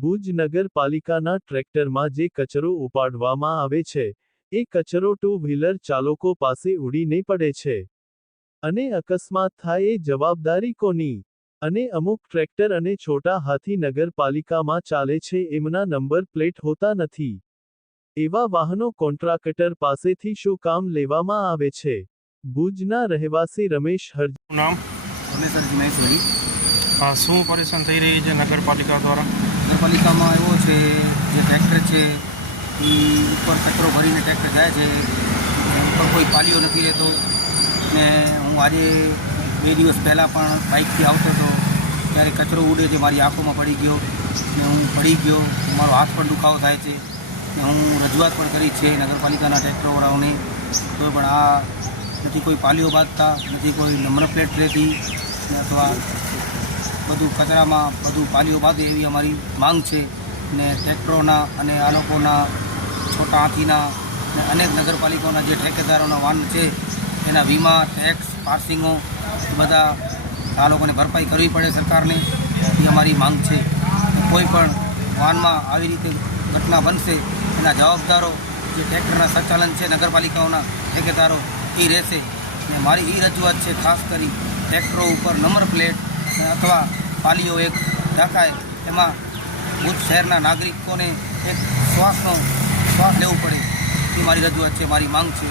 ભુજ નગરપાલિકાના ટ્રેક્ટરમાં જે કચરો ઉપાડવામાં આવે છે એ કચરો ટુ વ્હીલર ચાલકો પાસે ઉડીને પડે છે. અને અકસ્માત થાય એ જવાબદારી કોની? અને અમુક ટ્રેક્ટર અને છોટા હાથી નગરપાલિકામાં ચાલે છે એમના નંબર પ્લેટ હોતા નથી. એવા વાહનો કોન્ટ્રાક્ટર પાસેથી શું કામ લેવામાં આવે છે? ભુજના રહેવાસી રમેશ હર નામ? હા શું પરેશાન થઈ રહી છે નગરપાલિકા દ્વારા? નગરપાલિકામાં એવો છે, જે ટ્રેક્ટર છે એ ઉપર કચરો ભરીને ટ્રેક્ટર જાય છે ઉપર કોઈ પાલીઓ નથી રહેતો. ને હું આજે બે દિવસ પહેલાં પણ બાઇકથી આવતો હતો, ત્યારે કચરો ઉડે છે, મારી આંખોમાં પડી ગયો. ને હું પડી ગયો, મારો હાથ પણ દુખાવો થાય છે. ને હું રજૂઆત પણ કરી છે નગરપાલિકાના ટ્રેક્ટરવાળાઓની તો પણ આ નથી કોઈ પાલીઓ બાંધતા, નથી કોઈ નમ્ર પ્લેટ રહેતી અથવા બધું કચરામાં બધું પાલીઓ બાંધે એવી અમારી માંગ છે. ને ટ્રેક્ટરોના અને આ લોકોના છોટા હાથીના ને અનેક નગરપાલિકાઓના જે ઠેકેદારોના વાહન છે, એના વીમા ટેક્સ પાર્સિંગો બધા આ લોકોને ભરપાઈ કરવી પડે સરકારને. એ અમારી માંગ છે. કોઈ પણ વાહનમાં આવી રીતે ઘટના બનશે, એના જવાબદારો જે ટ્રેક્ટરના સંચાલન છે, નગરપાલિકાઓના ઠેકેદારો, એ રહેશે. ને મારી એ રજૂઆત છે, ખાસ કરી ટ્રેક્ટરો ઉપર નંબર પ્લેટ અથવા પાલીઓ એક ઢાંકાય એમાં ભુજ શહેરના નાગરિકોને એક શ્વાસનો શ્વાસ લેવું પડે. એ મારી રજૂઆત છે, મારી માંગ છે.